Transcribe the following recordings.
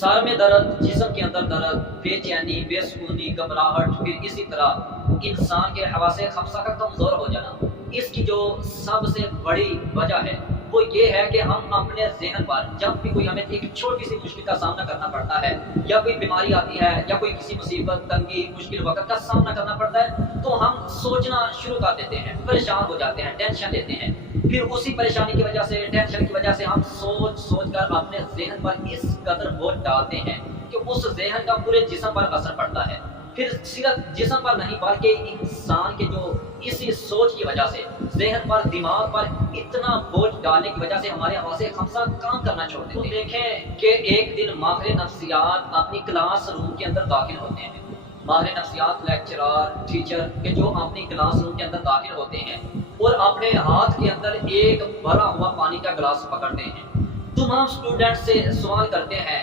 Sir में दर्द, जिस्म के अंदर दर्द, बेचैनी, बेसुकूनी, घबराहट, फिर इसी तरह इंसान के हवासे खमसा का कमज़ोर हो जाना। इसकी जो सबसे बड़ी वजह है वो ये है कि हम अपने ज़हन पर जब भी कोई हमें एक छोटी सी मुश्किल का सामना करना पड़ता है, या कोई बीमारी आती है, या कोई किसी मुसीबत, तंगी, मुश्किल वक़्त का सामना करना पड़ता है, तो हम सोचना शुरू कर देते हैं, परेशान हो जाते हैं, टेंशन लेते हैं। फिर उसी परेशानी की वजह से, टेंशन की वजह से हम सोच कर अपने ज़हन पर इस कदर बोझ डालते हैं कि उस ज़हन का पूरे जिस्म पर असर पड़ता है। फिर सिर्फ जिस्म पर नहीं बल्कि इंसान के जो इसी सोच की वजह से ज़हन पर, दिमाग पर इतना बोझ डालने की वजह से हमारे हवासे खमसा काम करना छोड़ देते हैं। तो देखें कि एक दिन माहिर नफ्सियात अपनी क्लास रूम के अंदर दाखिल होते हैं। माहिर नफ्सियात लेक्चरर, टीचर के जो अपनी क्लास रूम के अंदर दाखिल होते हैं और अपने हाथ के अंदर एक भरा हुआ पानी का गिलास पकड़ते हैं। तमाम स्टूडेंट से सवाल करते हैं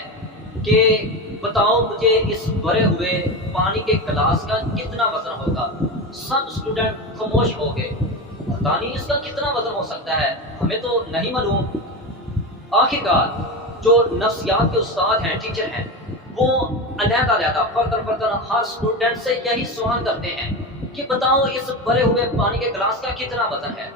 कि बताओ मुझे इस भरे हुए पानी के गिलास का कितना वजन होगा। सब स्टूडेंट खामोश हो गए, पता नहीं इसका कितना वजन हो सकता है, हमें तो नहीं मालूम। आखिरकार जो नफ्सियात के उस्ताद हैं, टीचर हैं, वो अलहदा फर्दन हर स्टूडेंट से यही सवाल करते हैं कि बताओ इस भरे हुए पानी के गिलास का कितना वजन है।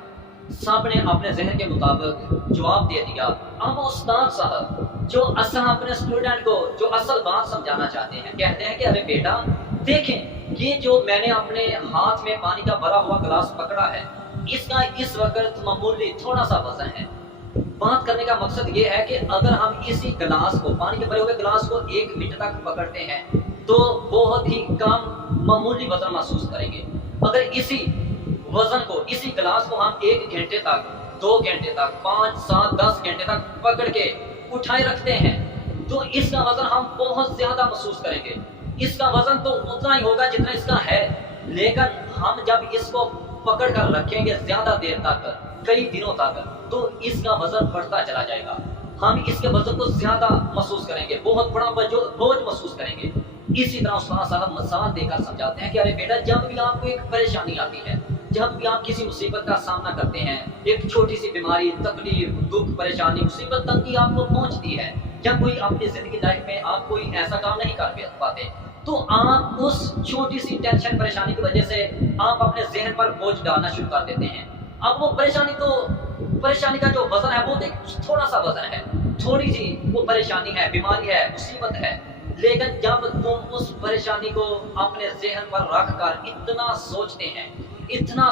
सब ने अपने जहन के मुताबिक जवाब दे दिया। अब उस्ताद साहब जो असल अपने स्टूडेंट को जो असल बात समझाना चाहते हैं, कहते हैं कि अरे बेटा देखें, ये जो मैंने अपने हाथ में पानी का भरा हुआ गिलास पकड़ा है, इसका इस वक्त मामूली थोड़ा सा वजन है। बात करने का मकसद ये है कि अगर हम इसी गिलास को, पानी के भरे हुए गिलास को 1 मिनट तक पकड़ते हैं तो बहुत ही कम मामूली वजन महसूस करेंगे। अगर इसी वजन को, इसी गिलास को हम 1 घंटे तक, 2 घंटे तक, 5, 7, 10 घंटे तक पकड़ के उठाए रखते हैं तो इसका वजन हम बहुत ज्यादा महसूस करेंगे। इसका वजन तो उतना ही होगा जितना इसका है, लेकिन हम जब इसको पकड़ कर रखेंगे ज्यादा देर तक, कई दिनों तक, तो इसका वजन बढ़ता चला जाएगा। हम इसके वजन को ज्यादा महसूस करेंगे, बहुत बड़ा बोझ महसूस करेंगे। इसी तरह उस्ताद साहब मिसाल देकर समझाते हैं कि अरे बेटा, जब भी आपको एक परेशानी आती है, जब भी आप किसी मुसीबत का सामना करते हैं, एक छोटी सी बीमारी, तकलीफ, दुख, परेशानी, मुसीबत तंगी आपको पहुंचती है, जब कोई अपनी जिंदगी लाइफ में आप कोई ऐसा काम नहीं कर पाते, तो आप उस छोटी सी टेंशन, परेशानी की वजह से आप अपने जहन पर बोझ डालना शुरू कर देते हैं। अब वो परेशानी का जो वजन है वो थोड़ा सा वजन है, थोड़ी सी वो परेशानी है, बीमारी है, मुसीबत है, लेकिन जब तुम उस परेशानी को अपने जहन पर रख कर इतना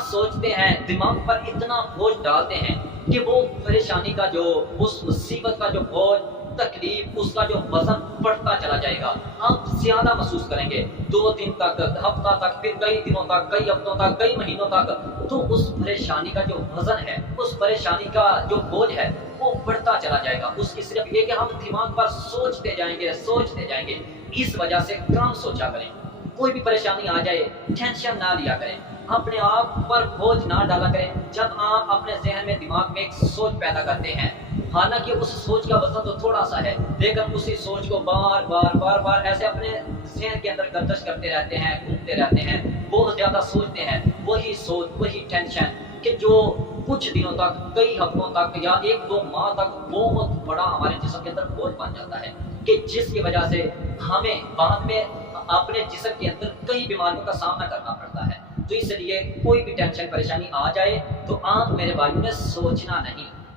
सोचते हैं, दिमाग पर इतना बोझ डालते हैं कि वो परेशानी का जो, उस मुसीबत का जो बोझ, तकलीफ, उसका जो वजन बढ़ता चला जाएगा। आप ज्यादा महसूस करेंगे, 2 दिन तक, हफ्ता तक, फिर कई दिनों तक, कई हफ्तों तक, कई महीनों तक। तो उस परेशानी का जो वजन है, उस परेशानी का जो बोझ है, वो बढ़ता चला जाएगा। उसकी सिर्फ ये कि हम दिमाग पर सोचते जाएंगे। इस वजह से कम सोचा करें। कोई भी परेशानी आ जाए, टेंशन ना लिया करें, अपने आप पर बोझ ना डाला करें। जब आप अपने जहन में, दिमाग में एक सोच पैदा करते हैं, हालांकि उस सोच का वजन तो थोड़ा सा है, लेकिन उसी सोच को बार बार ऐसे अपने जहन के अंदर गर्दिश करते रहते हैं, घूमते रहते हैं, बहुत ज्यादा सोचते हैं, वही सोच, वही टेंशन कि जो कुछ दिनों तक, कई हफ्तों तक या 1-2 माह तक बहुत बड़ा हमारे जिस्म के अंदर बोझ बन जाता है, कि जिसकी वजह से हमें बाद में अपने जिस्म के अंदर कई बीमारियों का सामना करना पड़ता है। तो इसलिए कोई भी टेंशन, परेशानी आ जाए तो आप मेरे भाइयों ने सोचना नहीं,